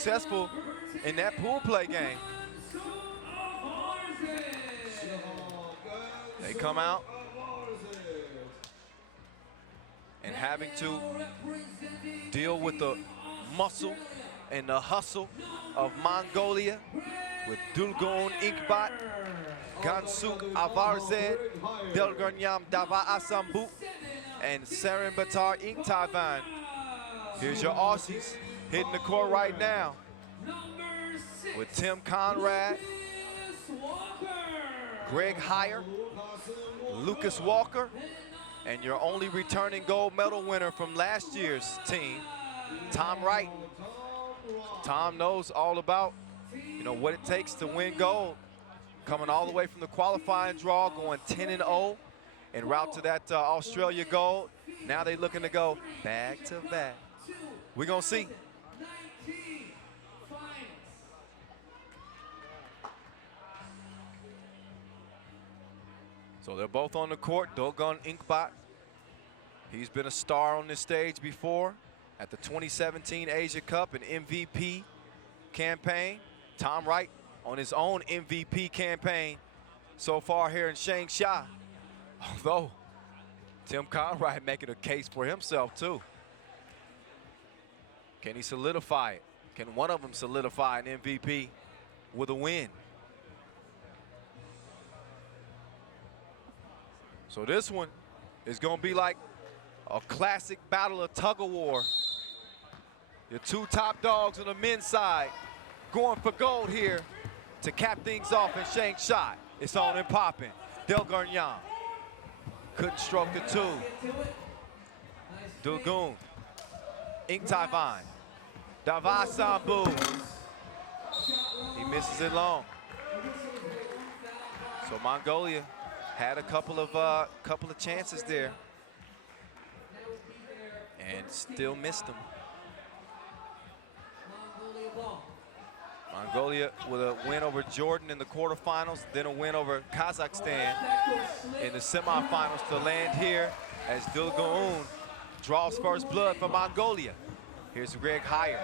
successful in that pool play game. They come out and having to deal with the muscle and the hustle of Mongolia with Dulgun Inkbat, Gansuk Avarzed, Delgarnyam Dava Asambu, and Serenbatar Inktavan. Here's your Aussies hitting the court right now with Tim Conrad, Greg Heyer, Lucas Walker, and your only returning gold medal winner from last year's team, Tom Wright. Tom knows all about, what it takes to win gold. Coming all the way from the qualifying draw, going 10-0 en route to that Australia gold. Now they're looking to go back to back. We're gonna see. So they're both on the court. Dulgun Inkbat, he's been a star on this stage before at the 2017 Asia Cup and MVP campaign. Tom Wright on his own MVP campaign so far here in Changsha. Although Tim Conrad making a case for himself too. Can he solidify it? Can one of them solidify an MVP with a win? So this one is going to be like a classic battle of tug-of-war. Your two top dogs on the men's side going for gold here to cap things off in Changsha. It's on and popping. Delgarnyam couldn't stroke the two. Dulgun Inktavan, Dava Sambu. He misses it long. So Mongolia had a couple of chances there and still missed them. Mongolia with a win over Jordan in the quarterfinals, then a win over Kazakhstan in the semifinals to land here as Dulgun draws first blood for Mongolia. Here's Greg Heyer.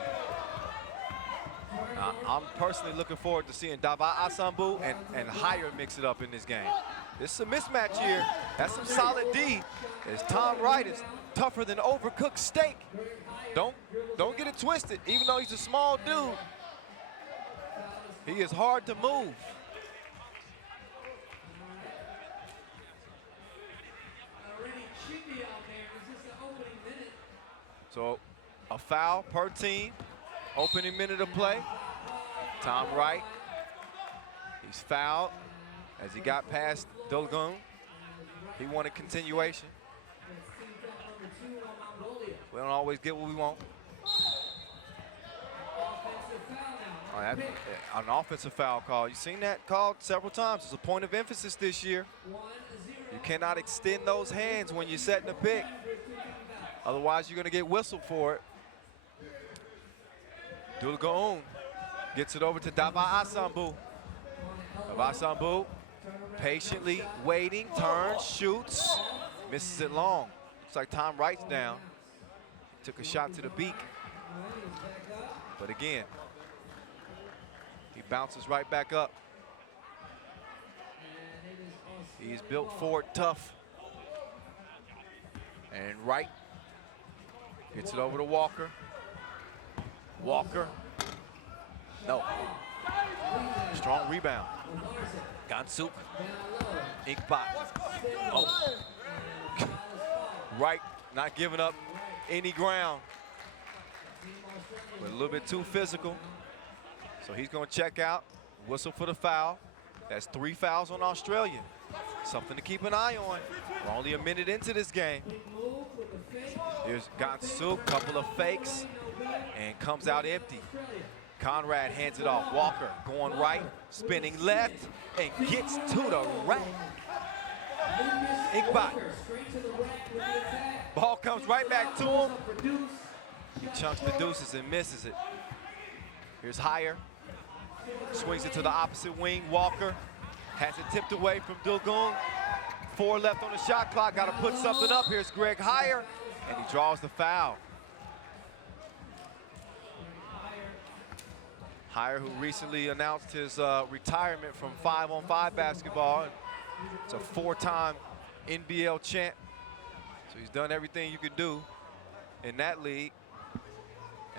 I'm personally looking forward to seeing Dava Asambu and Heyer mix it up in this game. This is a mismatch here. That's some solid D. As Tom Wright is tougher than overcooked steak. Don't get it twisted. Even though he's a small dude, he is hard to move. So a foul per team. Opening minute of play. Tom Wright, he's fouled as he got past Dulgun. He wanted continuation. We don't always get what we want. An offensive foul call. You've seen that called several times. It's a point of emphasis this year. You cannot extend those hands when you're setting a pick. Otherwise, you're going to get whistled for it. Dulgun gets it over to Dava Asambu. Dava Asambu patiently waiting, turns, shoots, misses it long. Looks like Tom Wright's down. Took a shot to the beak. But again, he bounces right back up. He's built for it tough. And Wright gets it over to Walker. Walker, no. Strong rebound. Gansuk, Inkbat. Oh. Wright not giving up any ground. But a little bit too physical. So he's going to check out, whistle for the foul. That's 3 fouls on Australia. Something to keep an eye on. We're only a minute into this game. Here's Gansuk, couple of fakes, and comes out empty. Conrad hands it off. Walker going right, spinning left, and gets to the rack. Inkbat. Ball comes right back to him. He chunks the deuces and misses it. Here's Heyer. Swings it to the opposite wing. Walker has it tipped away from Dulgun. 4 left on the shot clock. Got to put something up. Here's Greg Heyer, and he draws the foul. Hire, who recently announced his retirement from 5-on-5 basketball. It's a 4-time NBL champ. So he's done everything you can do in that league.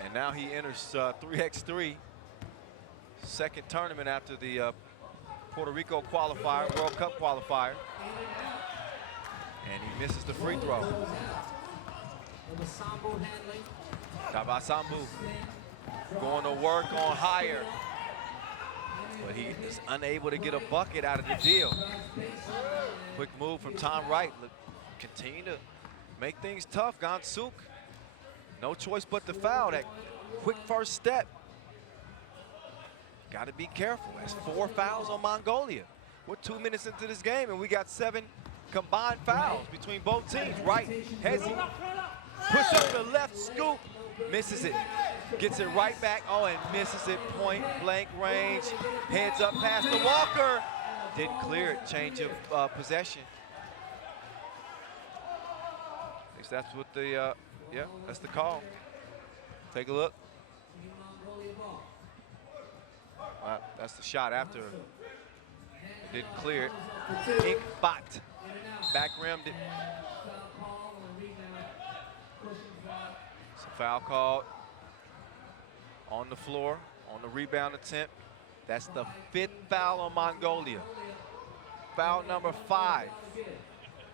And now he enters 3x3, second tournament after the Puerto Rico qualifier, World Cup qualifier. And he misses the free throw. Tabasambu going to work on Hire, but he is unable to get a bucket out of the deal. Quick move from Tom Wright. Continue to make things tough. Gansuk, no choice but to foul. That quick first step. Got to be careful. That's 4 fouls on Mongolia. We're 2 minutes into this game, and we got 7 combined fouls between both teams. Right, Hezzy, push up the left scoop, misses it. Gets it right back, oh, and misses it, point blank range. Heads up past the Walker. Didn't clear it, change of possession. I guess that's what the, yeah, that's the call. Take a look. That's the shot after. Didn't clear it. Inkbot back rimmed it. It's a foul called on the floor, on the rebound attempt. That's the 5th foul on Mongolia. Foul number 5.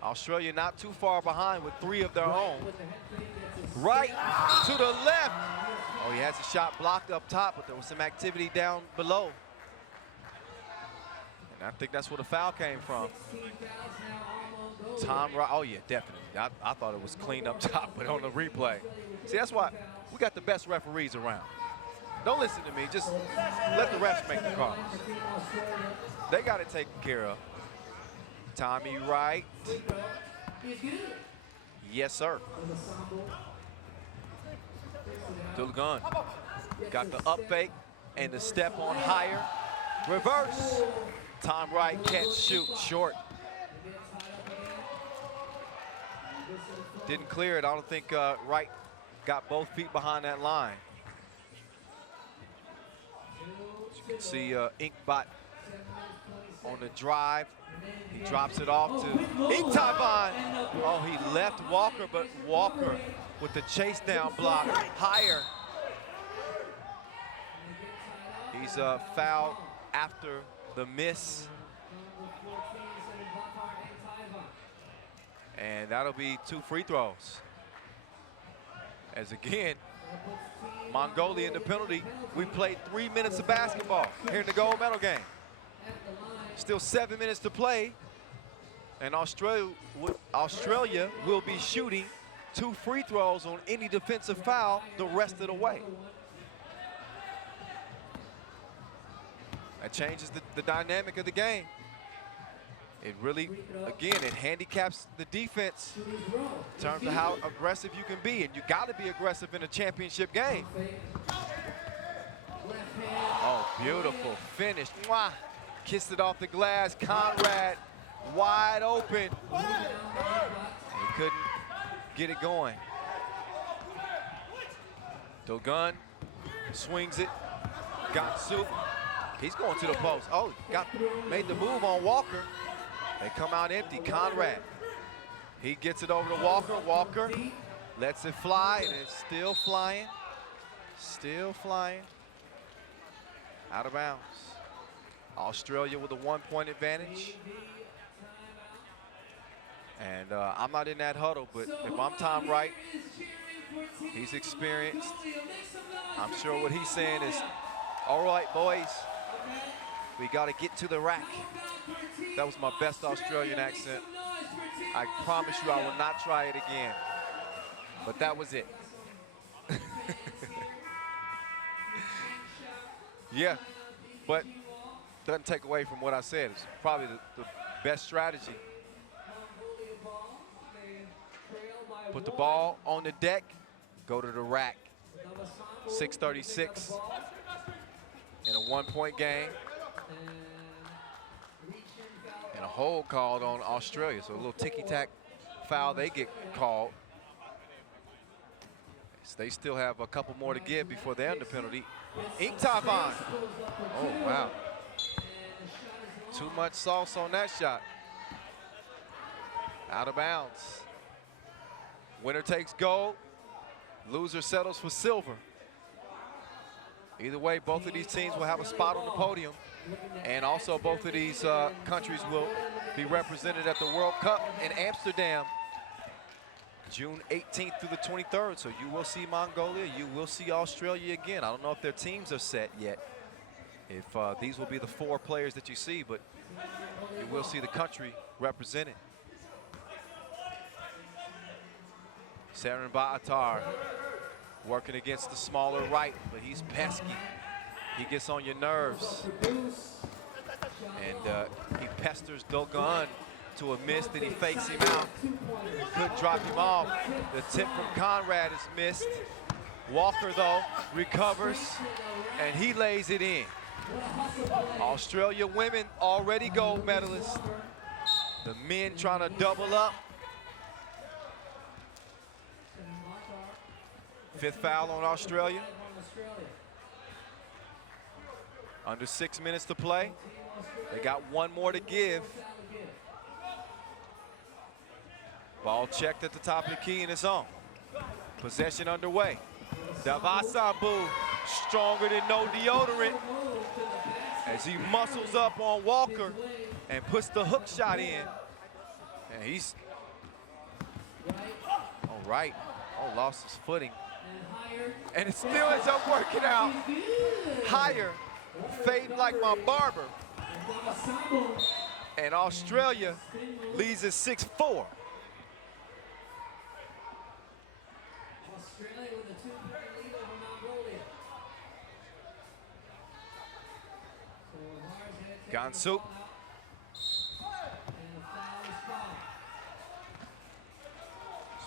Australia not too far behind with 3 of their own. Right to the left. Oh, he has a shot blocked up top, but there was some activity down below. And I think that's where the foul came from. Tom Wright, oh yeah, definitely. I thought it was clean up top, but on the replay. See, that's why we got the best referees around. Don't listen to me, just let the refs make the calls. They got it taken care of. Tommy Wright. Yes, sir. To the gun. Got the up fake and the step on Hire. Reverse. Tom Wright, catch, shoot, short. Didn't clear it. I don't think Wright got both feet behind that line. As you can see Inkbot on the drive. He drops it off to Inktavan. Oh, he left Walker, but Walker with the chase down block. Hire. He's fouled after the miss. And that'll be 2 free throws. As again, Mongolia in the penalty. We played 3 minutes of basketball here in the gold medal game. Still 7 minutes to play. And Australia will be shooting 2 free throws on any defensive foul the rest of the way. That changes the dynamic of the game. It really, again, it handicaps the defense in terms of how aggressive you can be. And you got to be aggressive in a championship game. Oh, beautiful finish. Mwah. Kissed it off the glass. Conrad wide open. He couldn't get it going. Dogun swings it. Gansuk. He's going to the post. Oh, made the move on Walker. They come out empty. Conrad. He gets it over to Walker. Walker lets it fly, and it's still flying. Still flying. Out of bounds. Australia with a 1-point advantage. And I'm not in that huddle, but if I'm Tom Wright, he's experienced. I'm sure what he's saying is, all right, boys, we got to get to the rack. That was my best Australian accent. I promise you I will not try it again. But that was it. Yeah, but doesn't take away from what I said. It's probably the best strategy. Put the ball on the deck, go to the rack. 6:36 in a 1-point game. And a hold called on Australia. So a little ticky-tack foul they get called. So they still have a couple more to give before they end the penalty. Inktavan. Oh, wow. Too much sauce on that shot. Out of bounds. Winner takes gold. Loser settles for silver. Either way, both of these teams will have a spot on the podium. And also both of these countries will be represented at the World Cup in Amsterdam, June 18th through the 23rd. So you will see Mongolia, you will see Australia again. I don't know if their teams are set yet, if these will be the 4 players that you see, but you will see the country represented. Saren Baatar working against the smaller right, but he's pesky. He gets on your nerves. And he pesters Dogan to a miss, then he fakes him out. Couldn't drop him off. The tip from Conrad is missed. Walker, though, recovers, and he lays it in. Australia women already gold medalists. The men trying to double up. 5th foul on Australia. Under 6 minutes to play. They got 1 more to give. Ball checked at the top of the key and it's on. Possession underway. Davasambu, stronger than no deodorant, as he muscles up on Walker and puts the hook shot in. And he's, all right. Oh, lost his footing. And it still ends up working out. Higher, fading like my barber. And Australia leads at 6-4. Australia with a 2-point lead over Mongolia. Gansuk.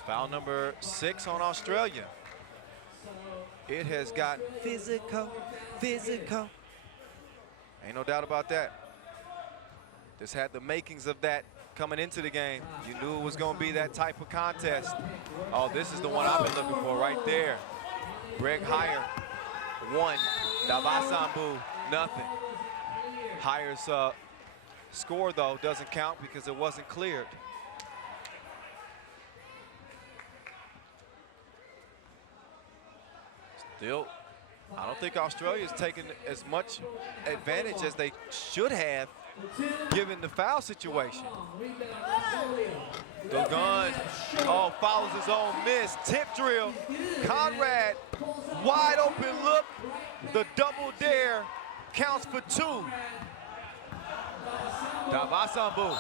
Foul number 6 on Australia. It has got physical, physical. Ain't no doubt about that. This had the makings of that coming into the game. You knew it was going to be that type of contest. Oh, this is the one I've been looking for right there. Greg Higher, 1. Davasambu, nothing. Higher's score, though, doesn't count because it wasn't cleared. Still, I don't think Australia's taken as much advantage as they should have, given the foul situation. Dogan, oh, follows his own miss. Tip drill. Conrad, wide open look. The double dare counts for 2. Davasambu.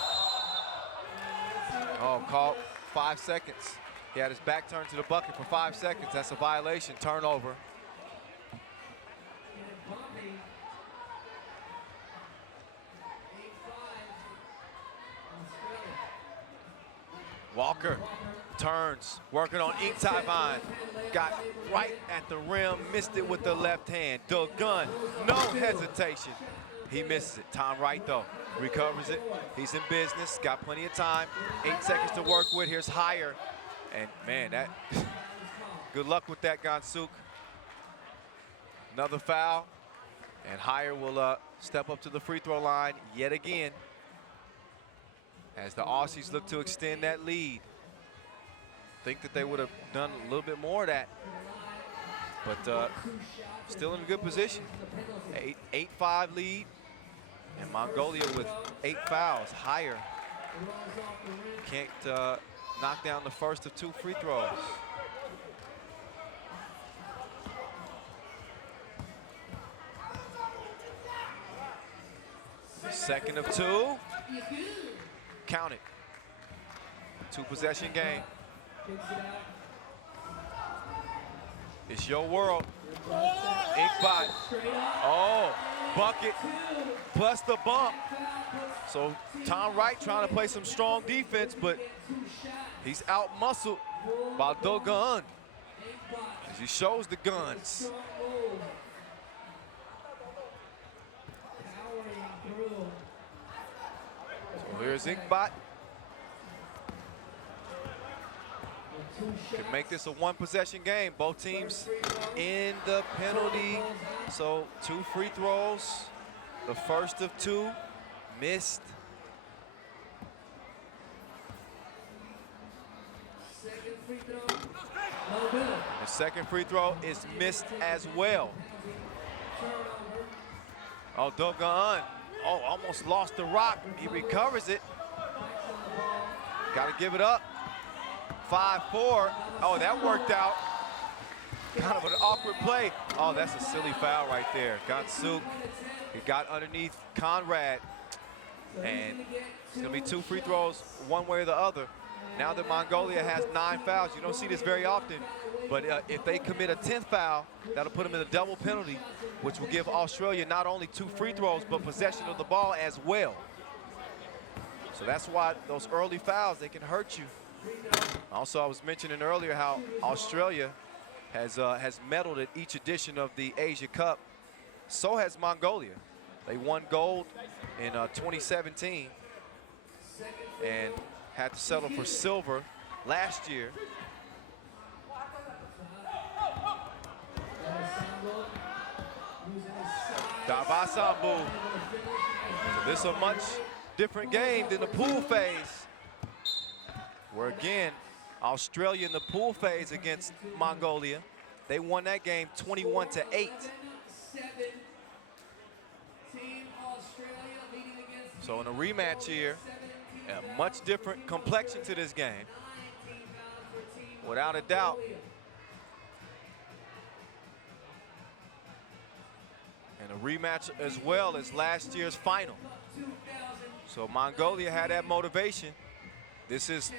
Oh, caught 5 seconds. He had his back turned to the bucket for 5 seconds. That's a violation. Turnover. Walker turns, working on Inktavan. Got right at the rim, missed it with the left hand. Dogan, no hesitation. He misses it. Tom Wright, though, recovers it. He's in business, got plenty of time. 8 seconds to work with. Here's Higher. And, man, that good luck with that, Gansuk. Another foul. And Higher will step up to the free throw line yet again, as the Aussies look to extend that lead. Think that they would have done a little bit more of that, but still in a good position. 8-5 lead, and Mongolia with 8 fouls. Higher can't knock down the first of 2 free throws. Second of 2. Count it. 2-possession game. It's your world. Inkbot. Oh, bucket plus the bump. So Tom Wright trying to play some strong defense, but he's out-muscled by Dogan as he shows the guns. Here's Inkbot. Can make this a 1-possession game. Both teams in the penalty So 2 free throws, the first of 2 missed. Second free throw. No good. The second free throw is missed as well. Turnover. Oh, doggone. Oh, almost lost the rock. He recovers it. Got to give it up. 5-4. Oh, that worked out. Kind of an awkward play. Oh, that's a silly foul right there. Gansuk, he got underneath Conrad. And it's going to be 2 free throws, one way or the other. Now that Mongolia has 9 fouls, you don't see this very often. But if they commit a 10th foul, that'll put them in a double penalty, which will give Australia not only 2 free throws, but possession of the ball as well. So that's why those early fouls, they can hurt you. Also, I was mentioning earlier how Australia has medaled at each edition of the Asia Cup. So has Mongolia. They won gold in 2017 and had to settle for silver last year. Davasambu. So this is a much different game than the pool phase, where again, Australia in the pool phase against Mongolia, they won that game 21-8. So in a rematch here, a much different complexion to this game, without a doubt. And a rematch as well as last year's final. So Mongolia had that motivation. This is,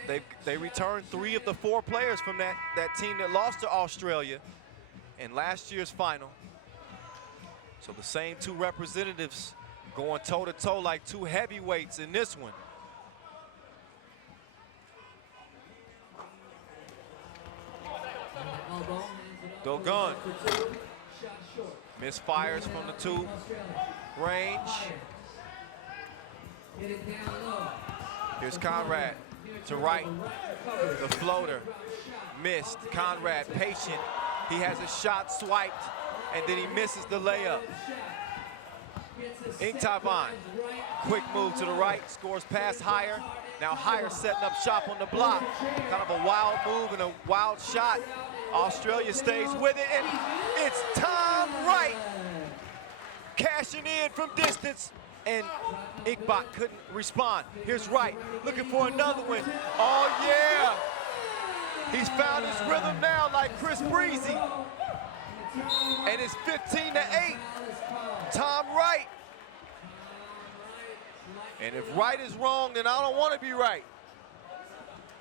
they returned 3 of the 4 players from that team that lost to Australia in last year's final. So the same 2 representatives going toe-to-toe like 2 heavyweights in this one. Dogon misfires from the 2 range. Here's Conrad to right. The floater missed. Conrad patient. He has a shot swiped, and then he misses the layup. Inktavan, quick move to the right, scores past Higher. Now Higher setting up shop on the block. Kind of a wild move and a wild shot. Australia stays with it, and it's Tom Wright cashing in from distance, and Iqbal couldn't respond. Here's Wright looking for another one. Oh yeah! He's found his rhythm now like Chris Breezy. And it's 15-8. Tom Wright. And if Wright is wrong, then I don't want to be right.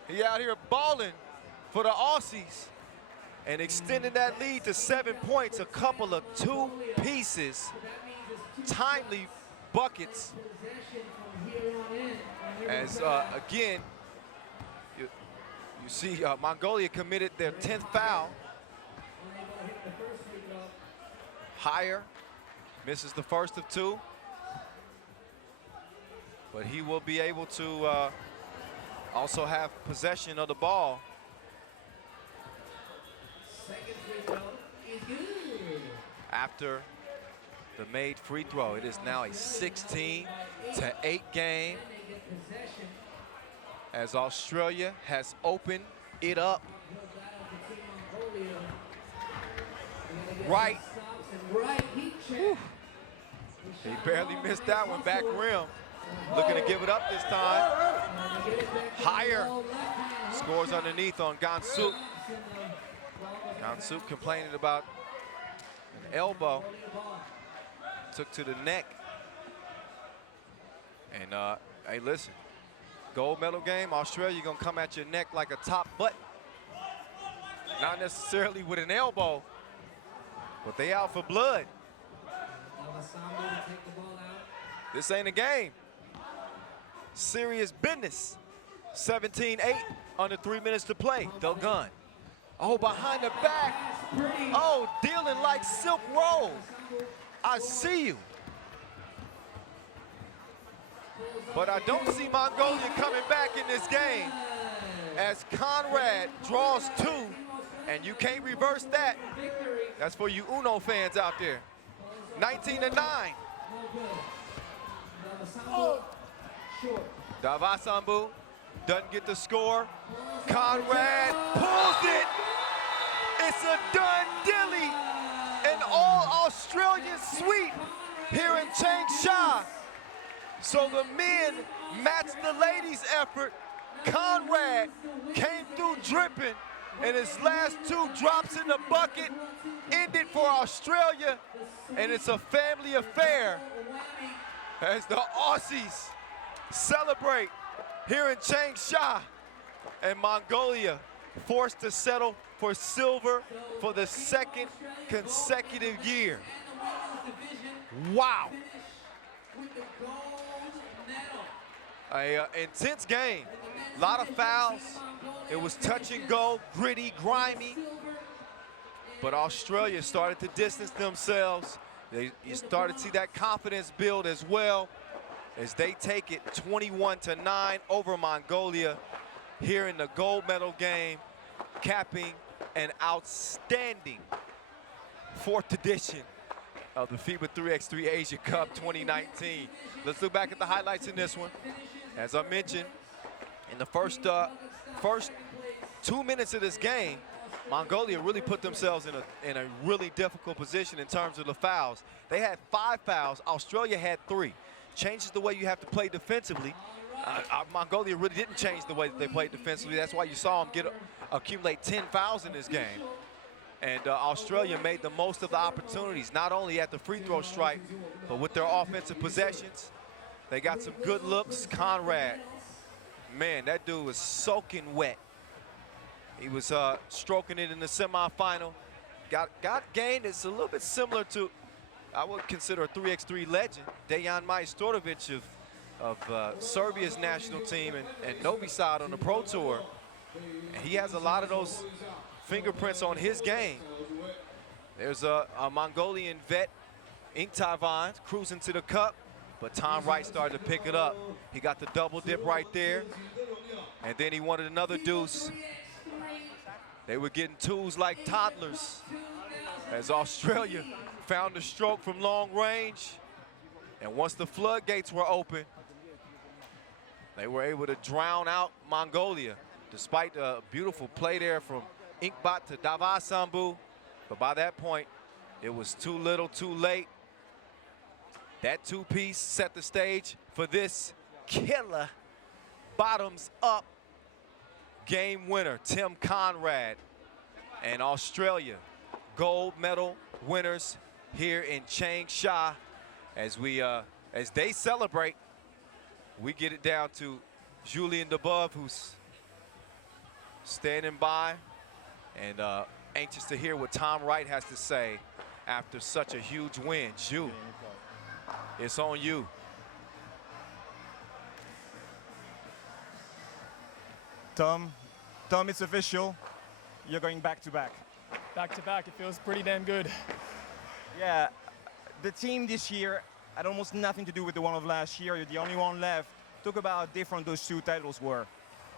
He out here balling for the Aussies and extending that lead to 7 points, a couple of 2 pieces, timely buckets. As again, you see Mongolia committed their 10th foul. Higher misses the first of 2, but he will be able to also have possession of the ball. After the made free throw, it is now a 16-8 game as Australia has opened it up. Right. Whew. He barely missed that one, back rim. Looking to give it up this time. Higher scores underneath on Gansuk. Gansuk complaining about an elbow. Took to the neck. And hey, listen, gold medal game, Australia gonna come at your neck like a top button. Not necessarily with an elbow, but they out for blood. This ain't a game. Serious business. 17-8, under 3 minutes to play. Dogun. Oh, behind the back. Oh, dealing like Silk Road. I see you. But I don't see Mongolia coming back in this game as Conrad draws 2, and you can't reverse that. That's for you Uno fans out there. 19-9. No good. Short. Davasambu doesn't get the score. Conrad pulls it. It's a done dilly. An all-Australian sweep here in Changsha. So the men matched the ladies' effort. Conrad came through dripping, and his last two drops in the bucket ended for Australia, and it's a family affair as the Aussies celebrate here in Changsha, and Mongolia forced to settle for silver for the second consecutive year. Wow. An intense game, a lot of fouls. It was touch and go, gritty, grimy. But Australia started to distance themselves. You started to see that confidence build as well as they take it 21-9 over Mongolia here in the gold medal game, capping an outstanding 4th edition of the FIBA 3x3 Asia Cup 2019. Let's look back at the highlights in this one. As I mentioned, in the first 2 minutes of this game, Mongolia really put themselves in a really difficult position in terms of the fouls. They had 5 fouls. Australia had 3. Changes the way you have to play defensively. Mongolia really didn't change the way that they played defensively. That's why you saw them accumulate 10 fouls in this game. And Australia made the most of the opportunities, not only at the free throw stripe, but with their offensive possessions. They got some good looks. Conrad, man, that dude was soaking wet. He was stroking it in the semifinal. Got game that's a little bit similar to, I would consider a 3x3 legend, Dejan Majstorovic of Serbia's national team and Novi Sad on the Pro Tour. And he has a lot of those fingerprints on his game. There's a Mongolian vet, Inktavan, cruising to the cup, but Tom Wright started to pick it up. He got the double dip right there, and then he wanted another deuce. They were getting twos like toddlers as Australia found a stroke from long range. And once the floodgates were open, they were able to drown out Mongolia, despite a beautiful play there from Inkbat to Davasambu. But by that point, it was too little, too late. That two-piece set the stage for this killer bottoms-up game winner, Tim Conrad, and Australia gold medal winners here in Changsha. As they celebrate, we get it down to Julien Debove, who's standing by and anxious to hear what Tom Wright has to say after such a huge win. Ju, it's on you. Tom, it's official. You're going back-to-back. Back-to-back, it feels pretty damn good. Yeah, the team this year had almost nothing to do with the one of last year. You're the only one left. Talk about how different those two titles were.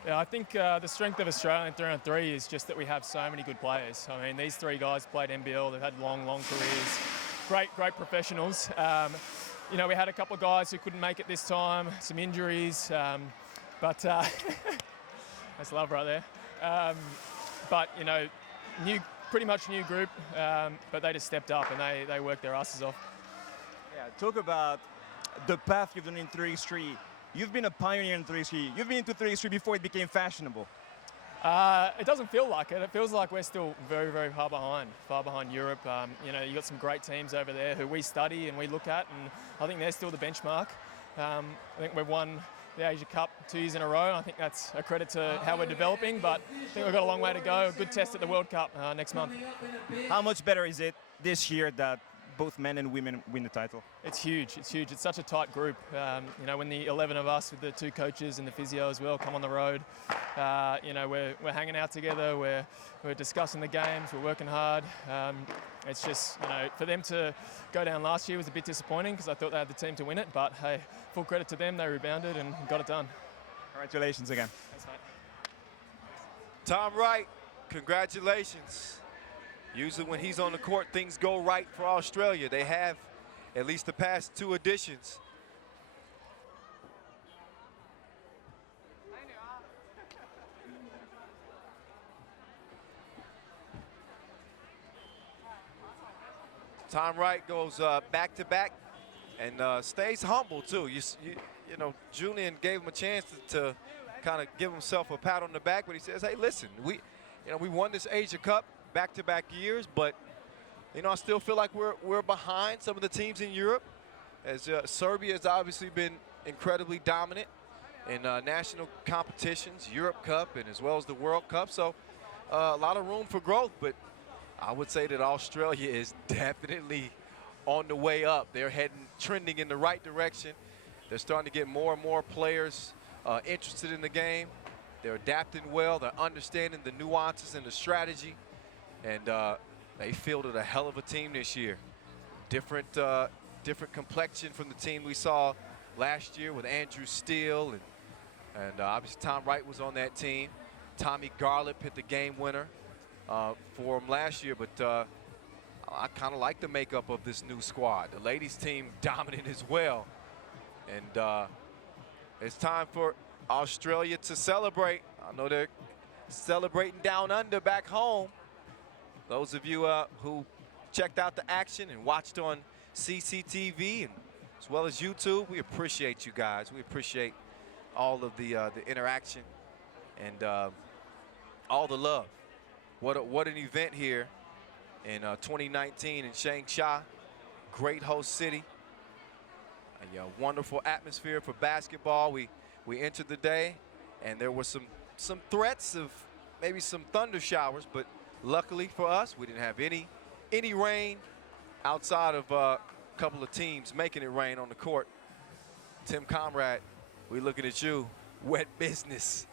Yeah, I think the strength of Australian 3-on-3 is just that we have so many good players. I mean, these 3 guys played NBL. They've had long, long careers. Great professionals. You know, we had a couple of guys who couldn't make it this time, some injuries, but that's love right there. But, you know, pretty much new group, but they just stepped up and they worked their asses off. Yeah, talk about the path you've done in 3x3. You've been a pioneer in 3x3. You've been into 3x3 before it became fashionable. It doesn't feel like it. It feels like we're still very, very far behind Europe. You know, you've got some great teams over there who we study and we look at, and I think they're still the benchmark. I think we've won the Asia Cup 2 years in a row. I think that's a credit to how we're developing, but I think we've got a long way to go. A good test at the World Cup next month. How much better is it this year that both men and women win the title? It's huge. It's huge. It's such a tight group. You know, when the 11 of us with the 2 coaches and the physio as well come on the road, you know, we're hanging out together. We're discussing the games. We're working hard. It's just, you know, for them to go down last year was a bit disappointing because I thought they had the team to win it. But hey, full credit to them. They rebounded and got it done. Congratulations again. Thanks, mate. Tom Wright, congratulations. Usually when he's on the court, things go right for Australia. They have at least the past 2 editions. Tom Wright goes back-to-back and stays humble too. You know, Julian gave him a chance to kind of give himself a pat on the back, but he says, "Hey, listen, we won this Asia Cup back-to-back years, but you know, I still feel like we're behind some of the teams in Europe, as Serbia has obviously been incredibly dominant in national competitions, Europe Cup, and as well as the World Cup. So a lot of room for growth, but I would say that Australia is definitely on the way up. They're trending in the right direction. They're starting to get more and more players interested in the game. They're adapting well. They're understanding the nuances and the strategy. And they fielded a hell of a team this year. Different complexion from the team we saw last year with Andrew Steele. And obviously Tom Wright was on that team. Tommy Garlip hit the game winner for him last year. But I kind of like the makeup of this new squad. The ladies team dominant as well. And it's time for Australia to celebrate. I know they're celebrating down under back home. Those of you who checked out the action and watched on CCTV and as well as YouTube, we appreciate you guys. We appreciate all of the interaction and all the love. What an event here in 2019 in Changsha. Great host city. A wonderful atmosphere for basketball. We entered the day, and there were some threats of maybe some thunder showers, but luckily for us, we didn't have any rain outside of a couple of teams making it rain on the court. Tim Comrade, we looking at you. Wet business.